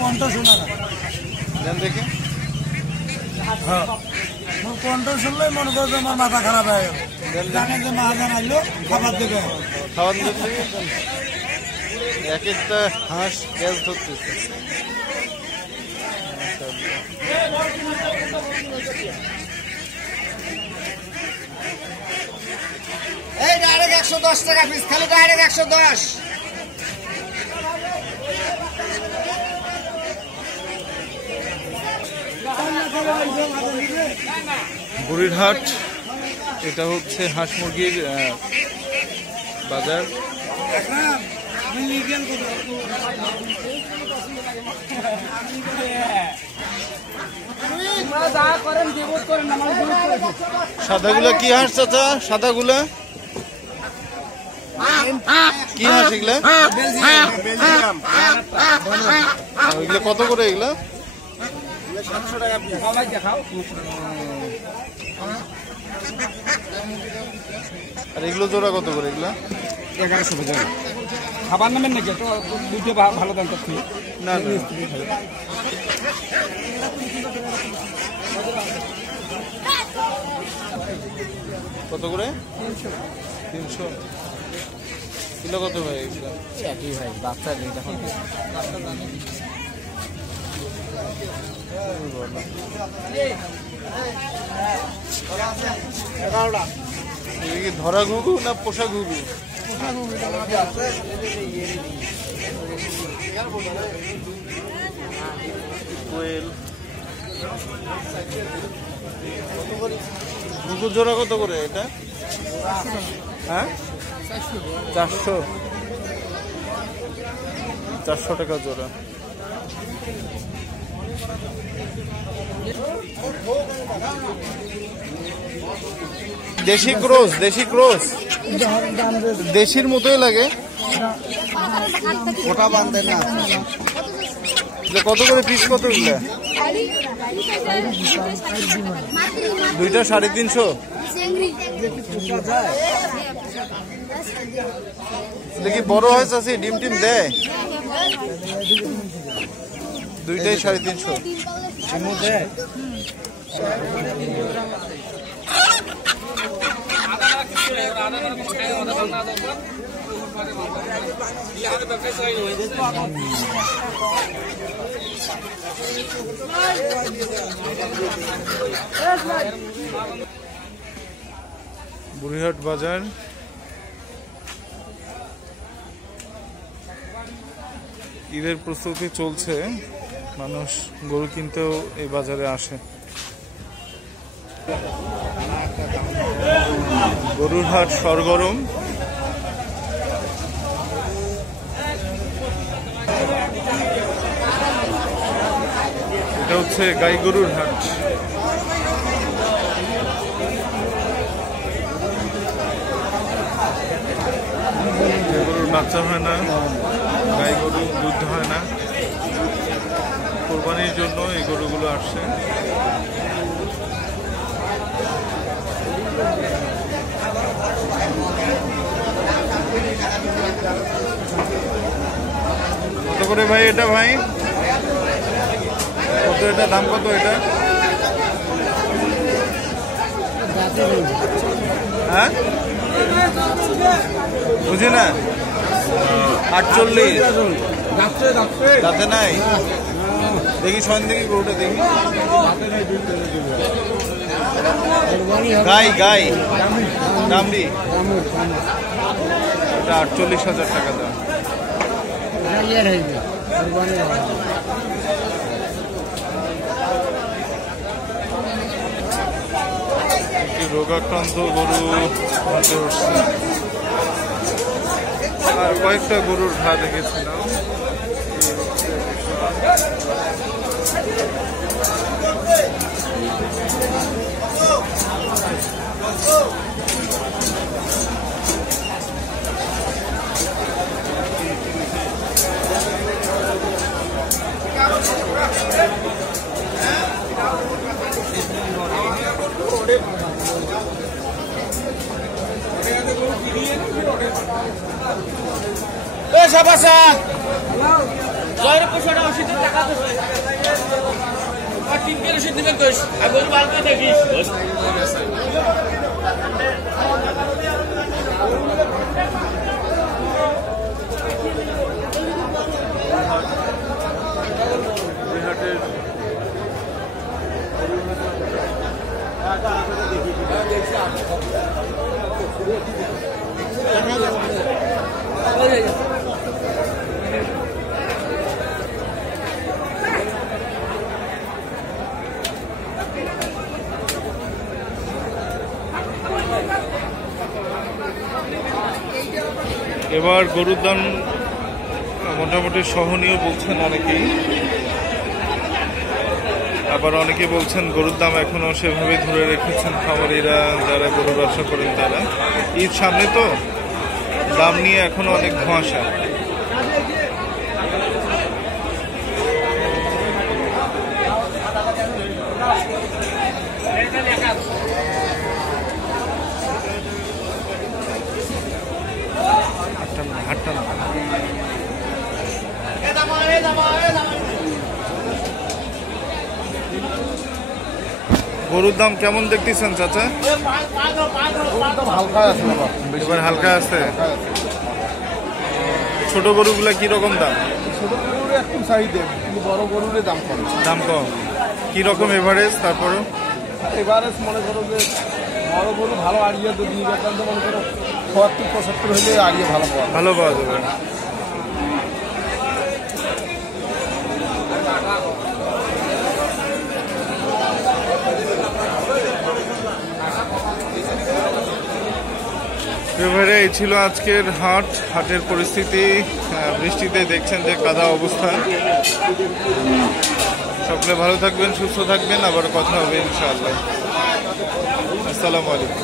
কণ্ঠ শোনা দেন দেখে। হ্যাঁ কণ্ঠ শুনলেই মনে করো আমার মাথা খারাপ হয়ে গেল। জানে যে মহাজন আইলো খাবার দেবে, খাবার দেবে। এক একটা হাঁস গ্যাস ধরতেছে। এই ডাইরেক্ট 110 টাকা পিস, খালি ডাইরেক্ট 110। বুড়িরহাট, এটা হচ্ছে হাঁস মুরগির বাজার। সাদাগুলা কি হাঁস চাচা? সাদাগুলা কি হাঁস এগুলা? এগুলো কত করে? এগুলা 700 টাকা পিস। আর এগুলো জোড়া কত করে? এগুলা 1100 টাকা। খাবার নামেন নাকি? দুটো ভালো দাম তো। না না, কত করে? 300। কিলো কত ভাই? একই ভাই, বাচ্চা ধরা ঘুঘু না পোষা ঘুঘু? কোয়েল। ঘুঘু জোড়া কত করে এটা? হ্যাঁ 400 টাকা জোড়া। দেশি ক্রস, দেশি ক্রস, দেশির মতোই লাগে। ওটা বান্ধে না। কত করে পিস? কত এগুলা? দুইটা 350। দেখি বড় হয়েছে, আছে ডিম টিম দেয়? দুইটাই 350। বুড়িরহাট বাজার। ঈদের প্রস্তুতি চলছে, মানুষ গরু কিনতেও এই বাজারে আসে। গরুর হাট সরগরম। এটা হচ্ছে গাই গরুর হাট। গরুর বাচ্চা হয় না, গাই গরু দুধ হয় না, কোরবানির জন্য এই গরুগুলো আসছে। কত করে ভাই এটা? ভাই কত এটা? দাম কত এটা? হ্যাঁ বুঝি না। 48 দাঁতে নাই? দেখি শোন, দেখি গরুটা দেখি। গাই গাই দামড়ি, এটা 48,000 টাকা দাম। রোগাক্রান্ত গরু হাতে উঠছে। আর কয়েকটা গরুর ঘা দেখেছিলাম। সাবাসা জয়ের পয়সাটা ওষুধের টাকা তো এবার গরুর দাম মোটামুটি সহনীয় বলছেন অনেকেই, আবার অনেকে বলছেন গরুর দাম এখনো সেভাবে ধরে রেখেছেন খামারিরা, যারা গরু ব্যবসা করেন তারা। ঈদ সামনে তো, দাম নিয়ে এখনো অনেক ধোঁয়াশা। গরুর দাম কেমন দেখতেছেন চাচা? হালকা আছে, এবার হালকা আছে। ছোট গরুগুলা কি রকম দাম? ছোট গরুর একটু চাহিদা, কিন্তু বড় গরুর দাম কম। দাম কম কি রকম এভারেজ? তারপরও এবারে মনে করো যে বড় গরু ভালো আড়িয়ে যদি নির্বাচন মনে করো ৭৫-৭৫ হলে আড়িয়ে ভালো পাওয়া যাবে। এবারে এই ছিল আজকের হাটের পরিস্থিতি। বৃষ্টিতে দেখছেন যে কাদা অবস্থা। সকলে ভালো থাকবেন, সুস্থ থাকবেন, আবার কথা হবে ইনশাআল্লাহ। আসসালামু আলাইকুম।